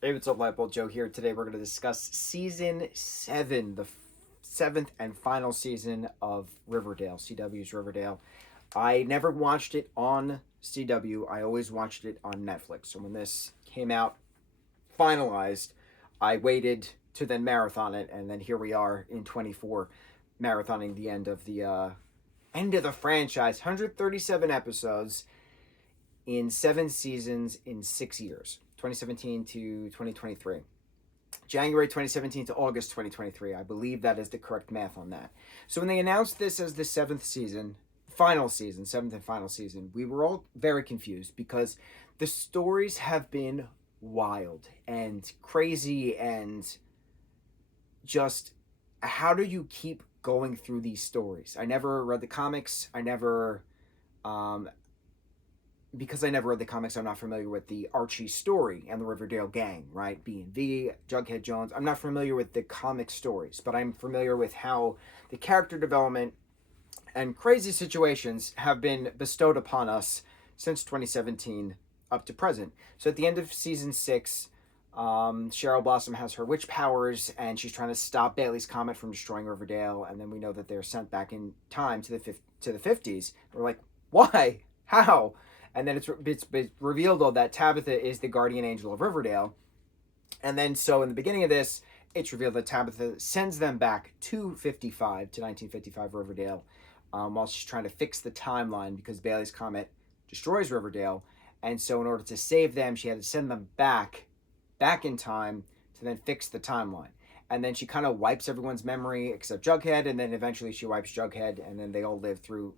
Hey, what's up, Lightbolt Joe here. Today we're going to discuss Season 7, the seventh and final season of Riverdale, CW's Riverdale. I never watched it on CW. I always watched it on Netflix. So when this came out, finalized, I waited to then marathon it, and then here we are in 24, marathoning the end of the franchise. 137 episodes in 7 seasons in 6 years, 2017 to 2023. January 2017 to August 2023. I believe that is the correct math on that. So when they announced this as the seventh and final season, we were all very confused because the stories have been wild and crazy, and just how do you keep going through these stories? I never read the comics. Um, because I never read the comics, I'm not familiar with the Archie story and the Riverdale gang, right? B&V, Jughead Jones. I'm not familiar with the comic stories, but I'm familiar with how the character development and crazy situations have been bestowed upon us since 2017 up to present. So at the end of season 6, Cheryl Blossom has her witch powers, and she's trying to stop Bailey's comet from destroying Riverdale. And then we know that they're sent back in time to the 50s. We're like, why? How? And then it's revealed though that Tabitha is the guardian angel of Riverdale. And then so in the beginning of this, it's revealed that Tabitha sends them back to 1955 Riverdale, while she's trying to fix the timeline because Bailey's comet destroys Riverdale. And so in order to save them, she had to send them back in time to then fix the timeline. And then she kind of wipes everyone's memory except Jughead, and then eventually she wipes Jughead, and then they all live through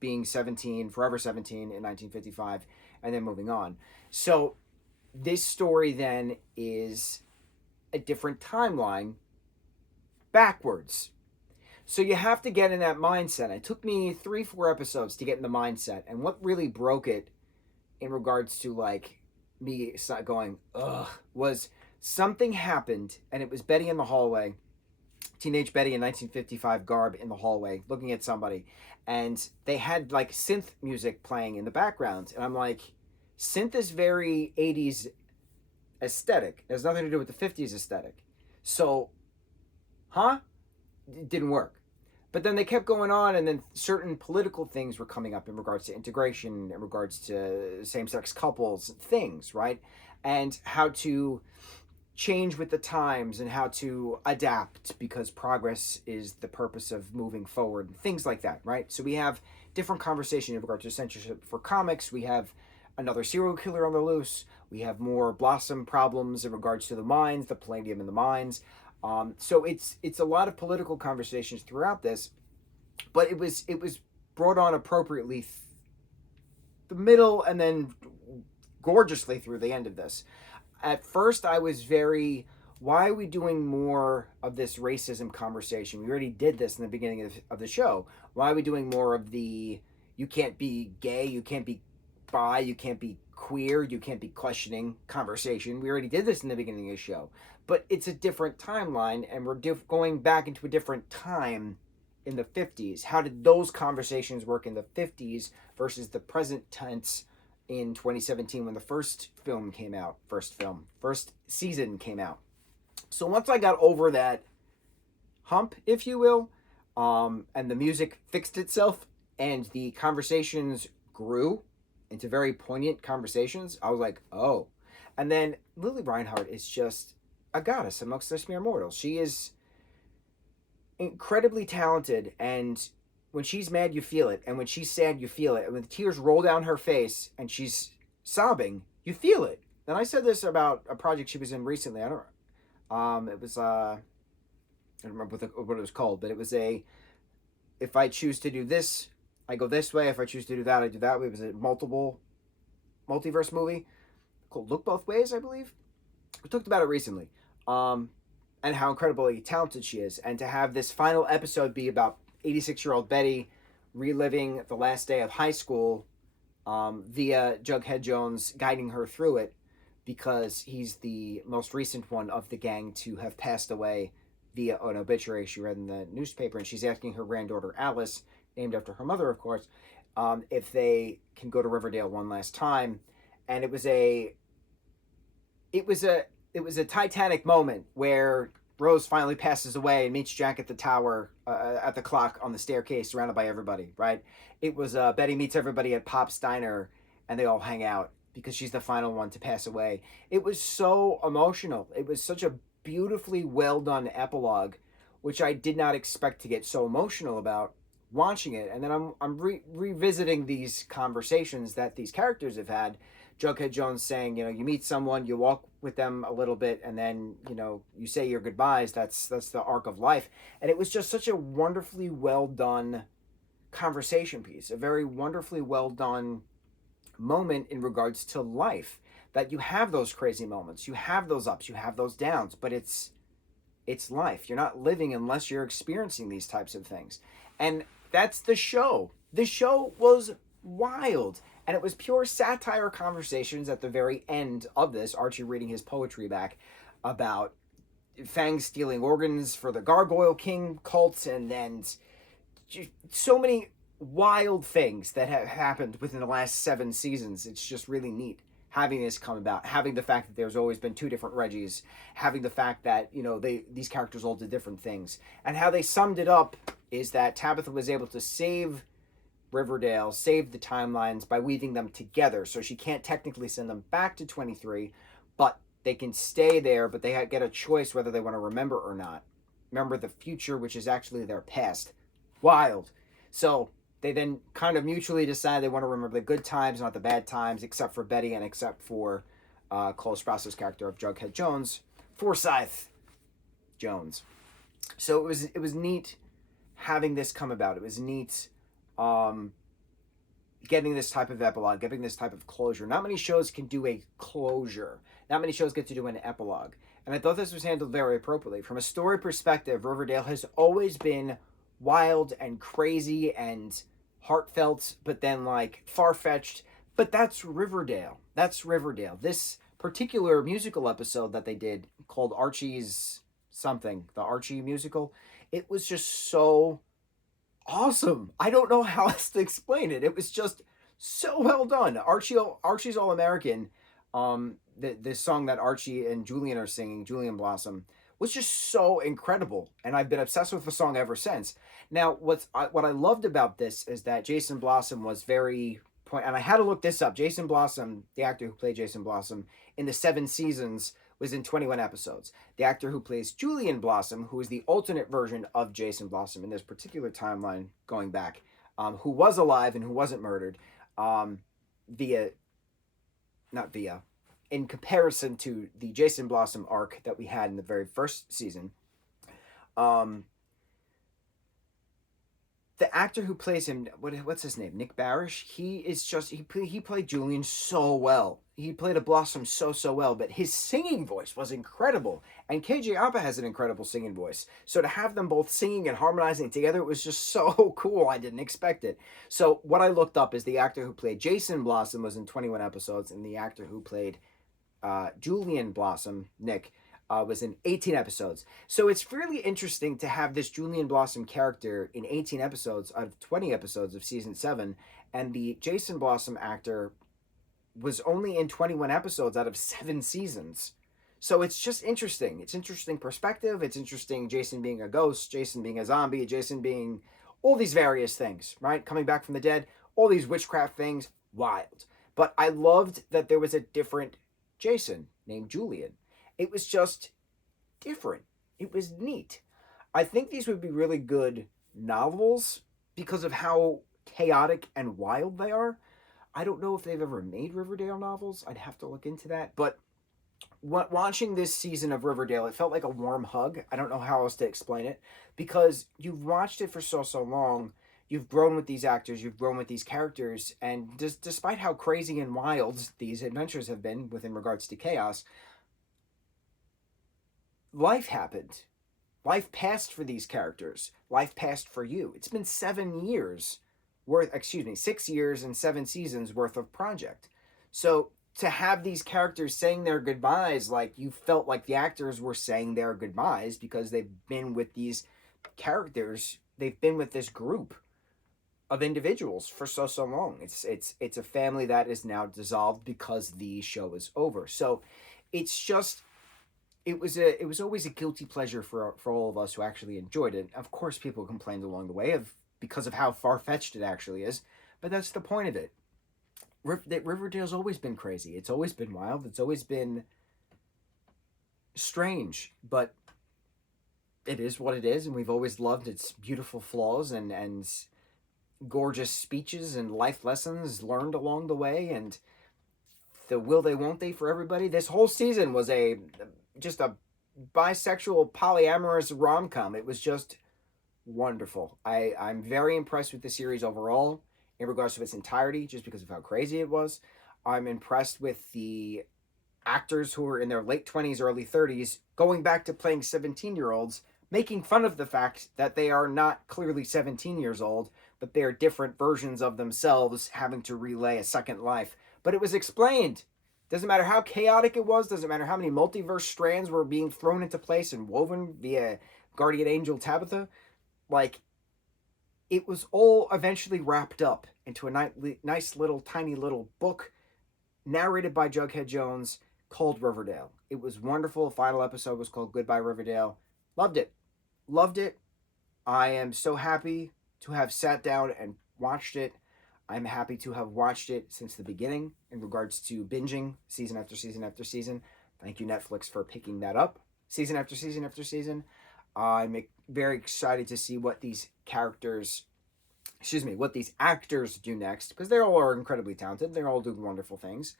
being 17, forever 17 in 1955, and then moving on. So this story then is a different timeline backwards. So you have to get in that mindset. It took me 3-4 episodes to get in the mindset. And what really broke it in regards to like me going, ugh, was something happened, and it was Betty in the hallway, teenage Betty in 1955 garb in the hallway looking at somebody, and they had like synth music playing in the background, and I'm like, synth is very 80s aesthetic. It has nothing to do with the 50s aesthetic. So, it didn't work. But then they kept going on, and then certain political things were coming up in regards to integration, in regards to same-sex couples, things, right? And how to change with the times and how to adapt because progress is the purpose of moving forward, things like that, right? So we have different conversation in regard to censorship for comics. We have another serial killer on the loose. We have more Blossom problems in regards to the mines, the palladium in the mines. So it's a lot of political conversations throughout this, but it was brought on appropriately the middle and then gorgeously through the end of this. At first I was very, why are we doing more of this racism conversation? We already did this in the beginning of the show. Why are we doing more of the, you can't be gay, you can't be bi, you can't be queer, you can't be questioning conversation? We already did this in the beginning of the show. But it's a different timeline, and we're going back into a different time in the 50s. How did those conversations work in the 50s versus the present tense in 2017 when the first season came out? So once I got over that hump, if you will, and the music fixed itself and the conversations grew into very poignant conversations, I was like, oh. And then Lily Reinhardt is just a goddess amongst us mere mortals. She is incredibly talented, and when she's mad, you feel it, and when she's sad, you feel it, and when the tears roll down her face and she's sobbing, you feel it. And I said this about a project she was in recently. I don't. It was I don't remember what it was called, but it was if I choose to do this, I go this way. If I choose to do that, I do that way. It was a multiverse movie called Look Both Ways, I believe. We talked about it recently, and how incredibly talented she is, and to have this final episode be about 86-year-old Betty reliving the last day of high school, via Jughead Jones guiding her through it, because he's the most recent one of the gang to have passed away via an obituary she read in the newspaper, and she's asking her granddaughter Alice, named after her mother, of course, if they can go to Riverdale one last time. And it was a it was a Titanic moment where Rose finally passes away and meets Jack at the tower, at the clock on the staircase, surrounded by everybody. Right? It was Betty meets everybody at Pop's diner, and they all hang out because she's the final one to pass away. It was so emotional. It was such a beautifully well done epilogue, which I did not expect to get so emotional about watching it. And then I'm revisiting these conversations that these characters have had. Jughead Jones saying, you meet someone, you walk with them a little bit, and then you say your goodbyes. That's the arc of life. And it was just such a wonderfully well done conversation piece, a very wonderfully well done moment in regards to life. That you have those crazy moments, you have those ups, you have those downs, but it's life. You're not living unless you're experiencing these types of things. And that's the show. The show was wild. And it was pure satire conversations at the very end of this. Archie reading his poetry back about Fang stealing organs for the Gargoyle King cult, and then so many wild things that have happened within the last 7 seasons. It's just really neat having this come about, having the fact that there's always been 2 different Reggies, having the fact that these characters all did different things, and how they summed it up is that Tabitha was able to save Riverdale, save the timelines by weaving them together. So she can't technically send them back to 23, but they can stay there, but they get a choice whether they want to remember or not. Remember the future, which is actually their past. Wild. So they then kind of mutually decide they want to remember the good times, not the bad times, except for Betty and except for Cole Sprousse's character of Jughead Jones, Forsyth Jones. So it was neat having this come about. It was neat getting this type of epilogue, getting this type of closure. Not many shows can do a closure. Not many shows get to do an epilogue. And I thought this was handled very appropriately. From a story perspective, Riverdale has always been wild and crazy and heartfelt, but then far-fetched. But that's Riverdale. That's Riverdale. This particular musical episode that they did called Archie's something, the Archie musical, it was just so awesome. I don't know how else to explain it. It was just so well done. Archie's All American, the song that Archie and Julian are singing, Julian Blossom, was just so incredible, and I've been obsessed with the song ever since. Now, what I loved about this is that Jason Blossom was very and I had to look this up. Jason Blossom, the actor who played Jason Blossom in the 7 seasons, was in 21 episodes. The actor who plays Julian Blossom, who is the alternate version of Jason Blossom in this particular timeline going back, who was alive and who wasn't murdered, in comparison to the Jason Blossom arc that we had in the very first season. The actor who plays him, what's his name? Nick Barish. He played Julian so well. He played a Blossom so well, but his singing voice was incredible. And KJ Apa has an incredible singing voice. So to have them both singing and harmonizing together, it was just so cool. I didn't expect it. So what I looked up is the actor who played Jason Blossom was in 21 episodes, and the actor who played Julian Blossom, Nick, was in 18 episodes. So it's really interesting to have this Julian Blossom character in 18 episodes out of 20 episodes of season 7, and the Jason Blossom actor was only in 21 episodes out of 7 seasons. So it's just interesting. It's interesting perspective. It's interesting Jason being a ghost, Jason being a zombie, Jason being all these various things, right? Coming back from the dead, all these witchcraft things, wild. But I loved that there was a different Jason named Julian. It was just different. It was neat. I think these would be really good novels because of how chaotic and wild they are. I don't know if they've ever made Riverdale novels. I'd have to look into that. But watching this season of Riverdale, it felt like a warm hug. I don't know how else to explain it. Because you've watched it for so long. You've grown with these actors. You've grown with these characters. And despite how crazy and wild these adventures have been within regards to chaos, life happened. Life passed for these characters. Life passed for you. It's been 6 years and 7 seasons worth of project. So to have these characters saying their goodbyes, you felt like the actors were saying their goodbyes because they've been with these characters. They've been with this group of individuals for so long. It's a family that is now dissolved because the show is over. So it's just it was always a guilty pleasure for all of us who actually enjoyed it. Of course, people complained along the way of because of how far fetched it actually is, but that's the point of it. Riverdale's always been crazy. It's always been wild. It's always been strange, but it is what it is, and we've always loved its beautiful flaws and gorgeous speeches and life lessons learned along the way, and the will they won't they for everybody. This whole season was a just a bisexual polyamorous rom-com. It was just wonderful. I'm very impressed with the series overall in regards to its entirety, just because of how crazy it was. I'm impressed with the actors who are in their late 20s, early 30s, going back to playing 17-year-olds, making fun of the fact that they are not clearly 17 years old, but they are different versions of themselves having to relay a second life. But it was explained. Doesn't matter how chaotic it was, doesn't matter how many multiverse strands were being thrown into place and woven via Guardian Angel Tabitha. Like, it was all eventually wrapped up into a nice little tiny little book narrated by Jughead Jones called Riverdale. It was wonderful. The final episode was called Goodbye Riverdale. Loved it. Loved it. I am so happy to have sat down and watched it. I'm happy to have watched it since the beginning in regards to binging season after season after season. Thank you, Netflix, for picking that up season after season after season. I'm very excited to see what these what these actors do next, because they all are incredibly talented. They're all doing wonderful things.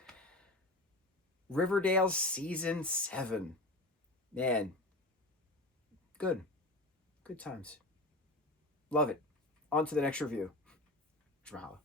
Riverdale season 7. Man, good. Good times. Love it. On to the next review. Mahalo.